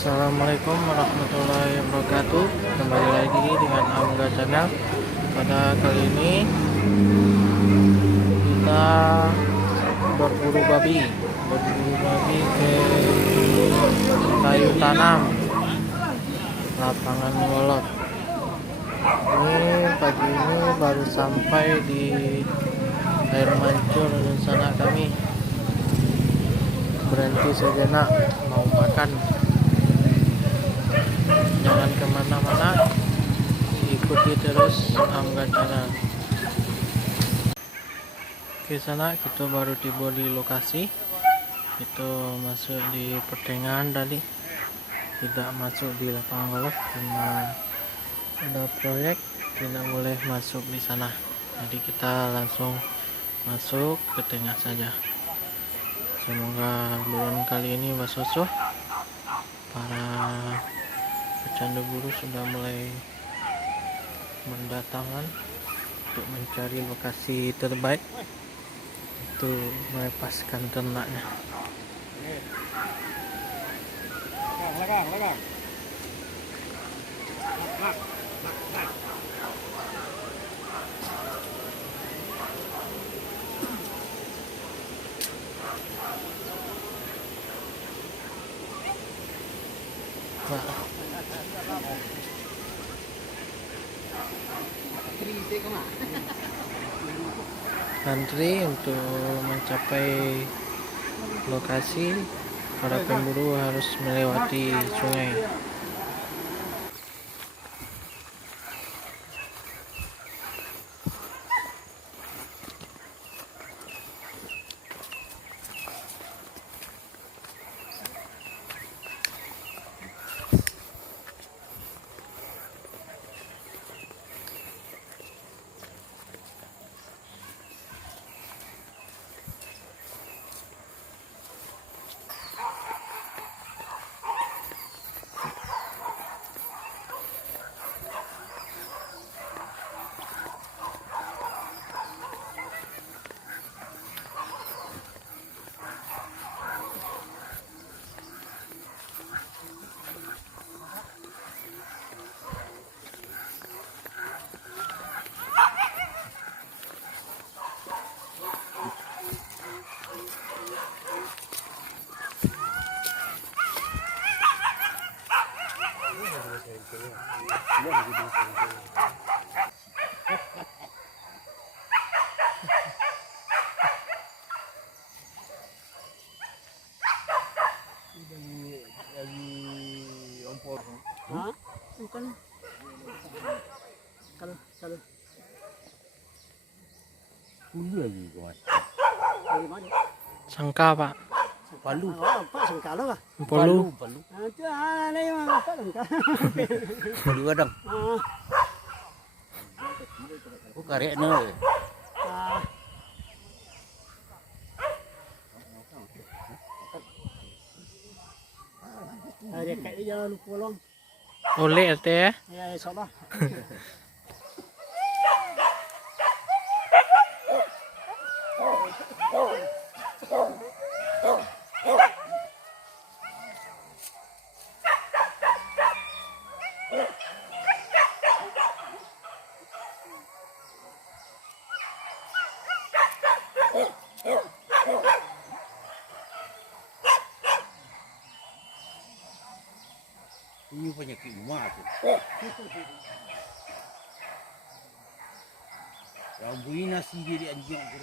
Assalamualaikum warahmatullahi wabarakatuh. Kembali lagi dengan Angga Channel. Pada kali ini kita berburu babi ke kayu tanam lapangan Golot. Ini pagi ini baru sampai di air mancur dan sana kami berhenti sejenak mau makan. Jangan kemana-mana, ikuti terus Angga Channel. Ke sana kita baru tiba di lokasi. Itu masuk di pertengahan tadi, tidak masuk di lapangan golf karena ada proyek, tidak boleh masuk di sana. Jadi kita langsung masuk ke tengah saja. Semoga bulan kali ini bersusuh. Para pecandu buru sudah mulai mendatangkan untuk mencari lokasi terbaik untuk melepaskan ternaknya. Antri untuk mencapai lokasi, para pemburu harus melewati sungai. Sangka Pak. Palu. Pak sangka lah. Palu. Itu ada yang apa sangka. Palu kadang. Oh karek ne. Ada kat dia jangan lupa long. Oleh teh. Ya insyaallah. Ini penyakit rumah tu. Yang bui nasi jadi anjing tu.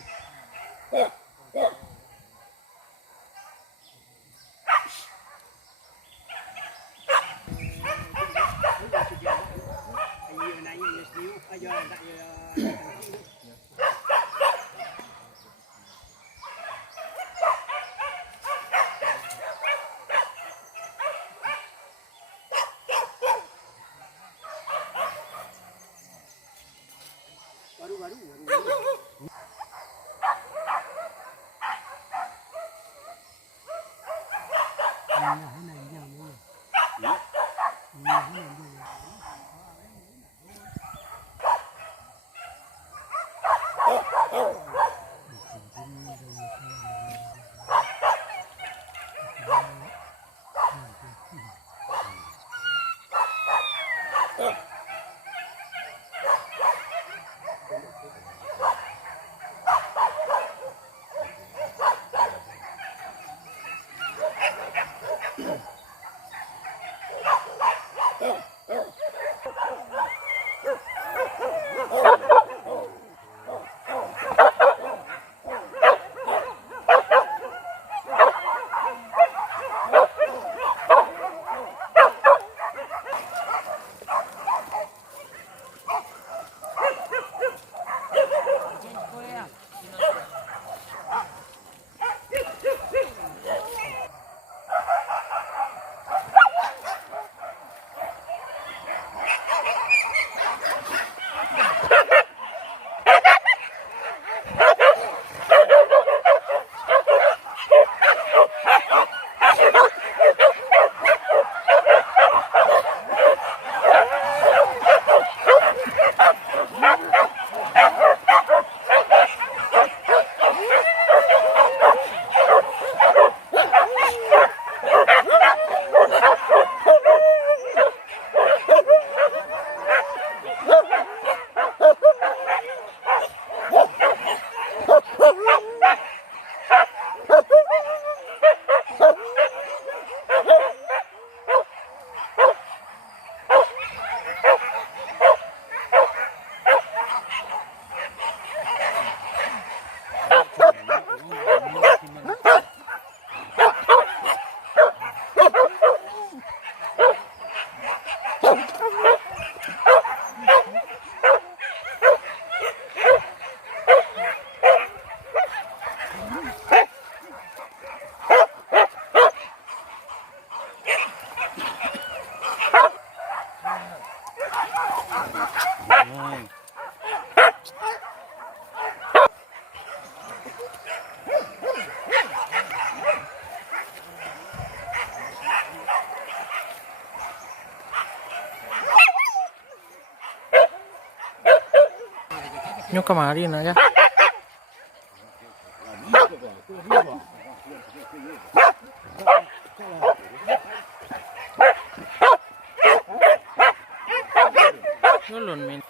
Nyo kemarin aja. Ulun min.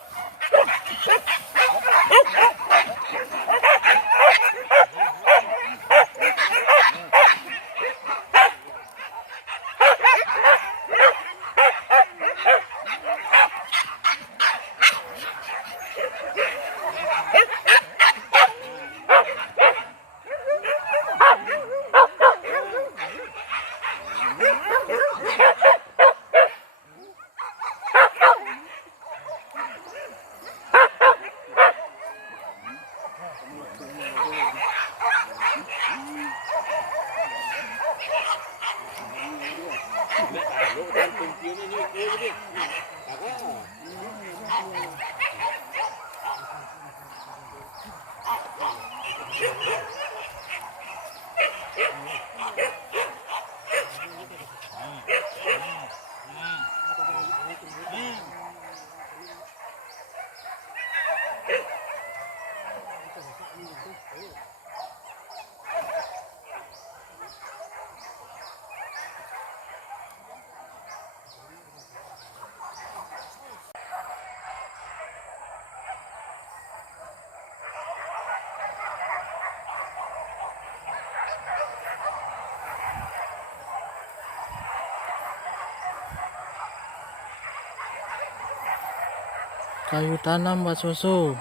Kayu tanam Mbak Susu.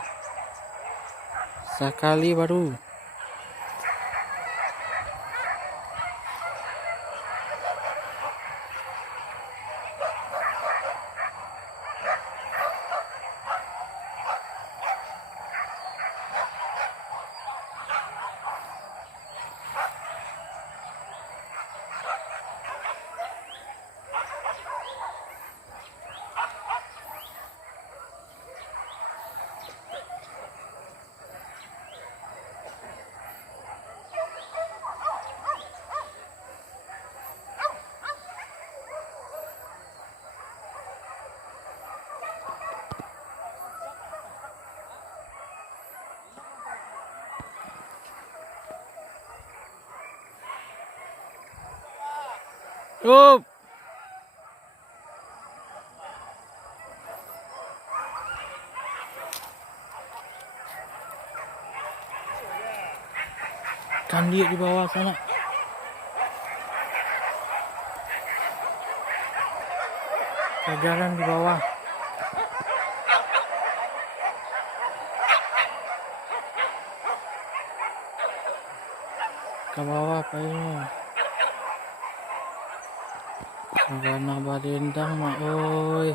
Sekali baru. Up. Kan dia di bawah sana. Jalan di bawah. Ke bawah kayaknya. Warna badendang mah oi.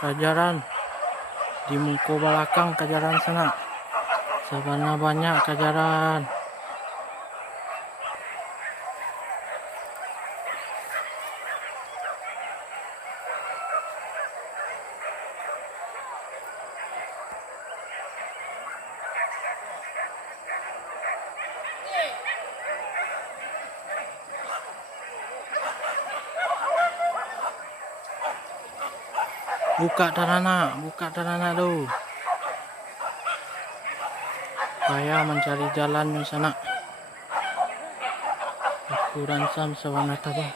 Kajaran di muka belakang kajaran sana. Sabana banyak kajaran. Buka tanah tuh. Saya mencari jalan di sana. Aku ransam sawana tabah.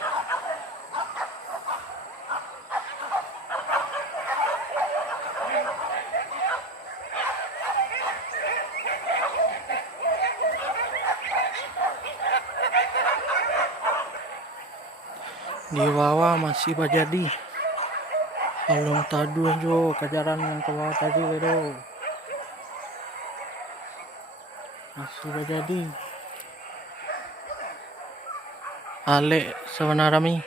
Di bawah masih bajadi. Belum tadu jo kajaran yang ke bawah tadi bro. Masih bajadi. Ale sebenarnya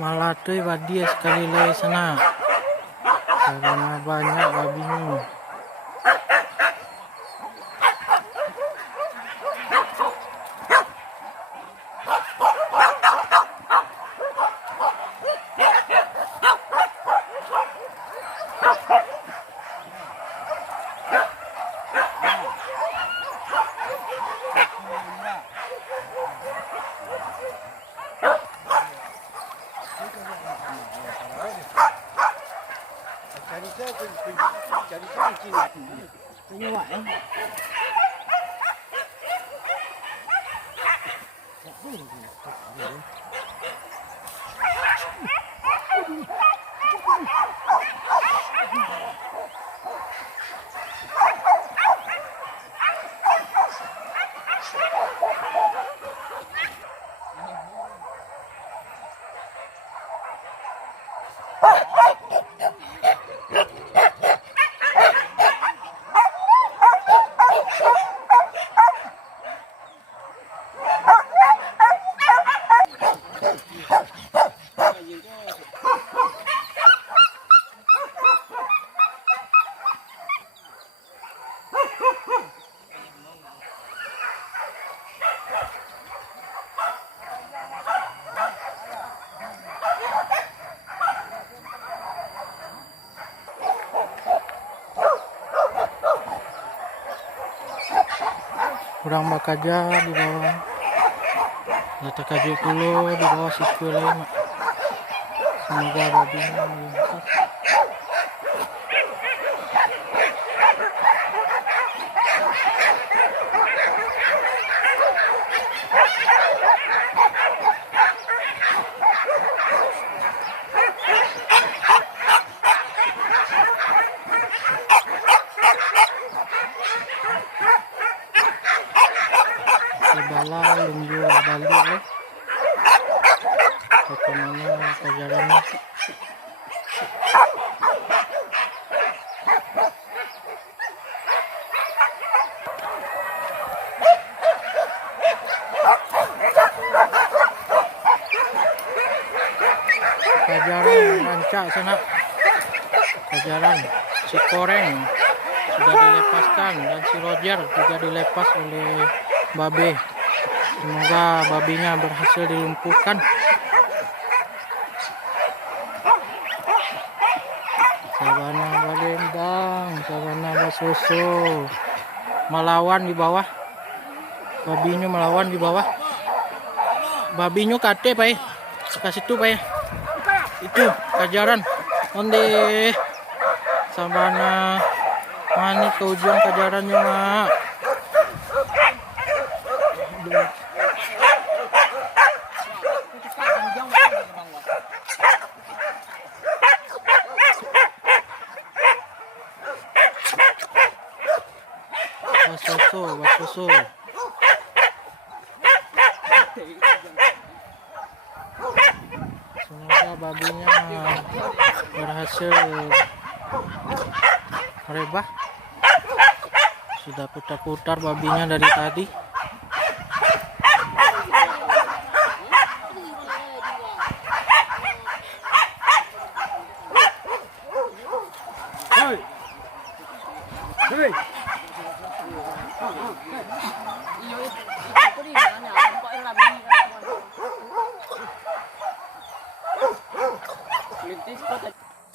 malah tuh badia sekali lagi sana. Karena banyak babinya. Jadi kunci lagi. Như vậy. Kurang bakaja di bawah. Data kaji dulu di bawah siku lain mak. Semoga babinya melintas. Bala lunggu balik le. Ke mana perjalanan? Kejaran rancak sana. Kejaran si Koreng sudah dilepaskan dan si Roger juga dilepas oleh Babe. Semoga babinya berhasil dilumpuhkan. Sabana Balembang, Sabana Basusu melawan di bawah. Babinya melawan di bawah. Babinya kate pai. Ke situ pai. Itu kejaran. Onde Sabana mani ke ujung kejarannya mak. Basusu. Semoga babinya berhasil merebah. Sudah putar-putar babinya dari tadi. Hei. Hei.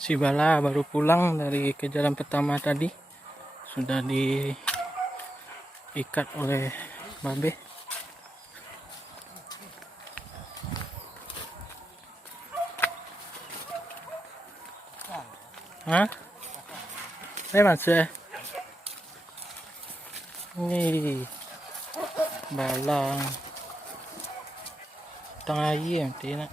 Si Bala baru pulang dari kejaran pertama tadi. Sudah diikat oleh Babe. Hah? Masuk. Ini Bala tengah air nanti nak.